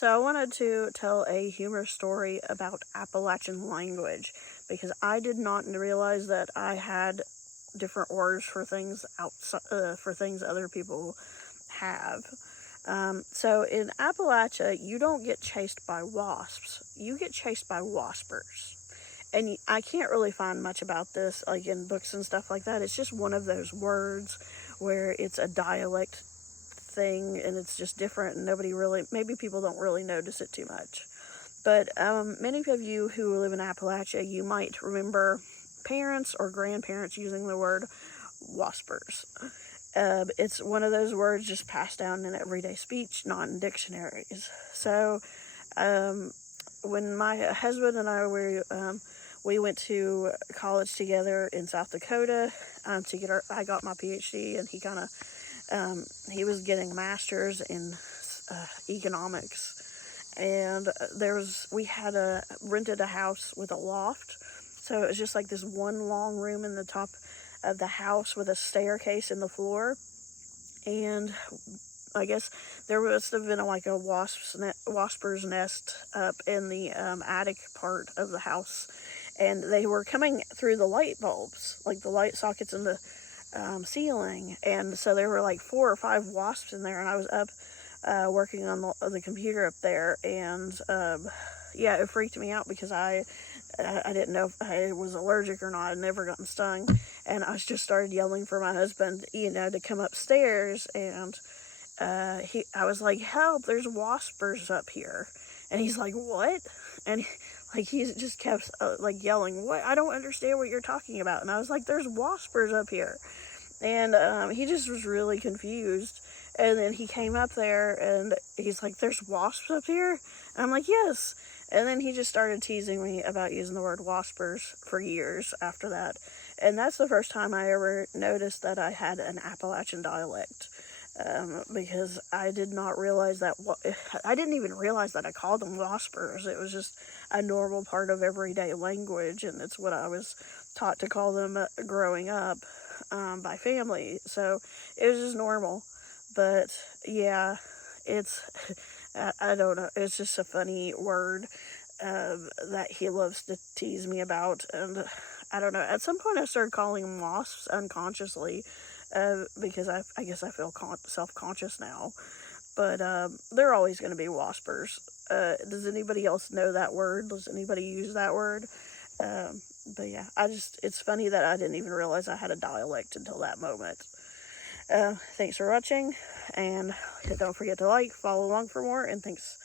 So I wanted to tell a humor story about Appalachian language because I did not realize that I had different words for things outside for things other people have. So in Appalachia, you don't get chased by wasps; you get chased by waspers. And I can't really find much about this, like in books and stuff like that. It's just one of those words where it's a dialect thing and it's just different, and maybe people don't really notice it too much. But many of you who live in Appalachia, you might remember parents or grandparents using the word Waspers. It's one of those words just passed down in everyday speech, not in dictionaries. So when my husband and I we went to college together in South Dakota I got my PhD, and he was getting a master's in economics, and we had rented a house with a loft, so it was just like this one long room in the top of the house with a staircase in the floor, and I guess there must have been like a wasper's nest up in the attic part of the house, and they were coming through the light bulbs, like the light sockets in the ceiling, and so there were like 4 or 5 wasps in there, and I was up working on the computer up there, and it freaked me out because I didn't know if I was allergic or not. I'd never gotten stung, and I just started yelling for my husband, to come upstairs, and I was like, "Help! There's waspers up here," and he's like, "What?" And he just kept yelling, "What? I don't understand what you're talking about." And I was like, "There's waspers up here," and he just was really confused. And then he came up there and he's like, "There's wasps up here?" And I'm like, "Yes." And then he just started teasing me about using the word waspers for years after that. And that's the first time I ever noticed that I had an Appalachian dialect. Because I did not realize that, I didn't even realize that I called them waspers. It was just a normal part of everyday language, and it's what I was taught to call them growing up by family. So it was just normal. But yeah, I don't know, it's just a funny word that he loves to tease me about. And I don't know, at some point I started calling them wasps unconsciously, because I guess I feel self-conscious now. But they're always going to be waspers. Does anybody else know that word? Does anybody use that word? But yeah, it's funny that I didn't even realize I had a dialect until that moment. Thanks for watching, and don't forget to follow along for more, and thanks.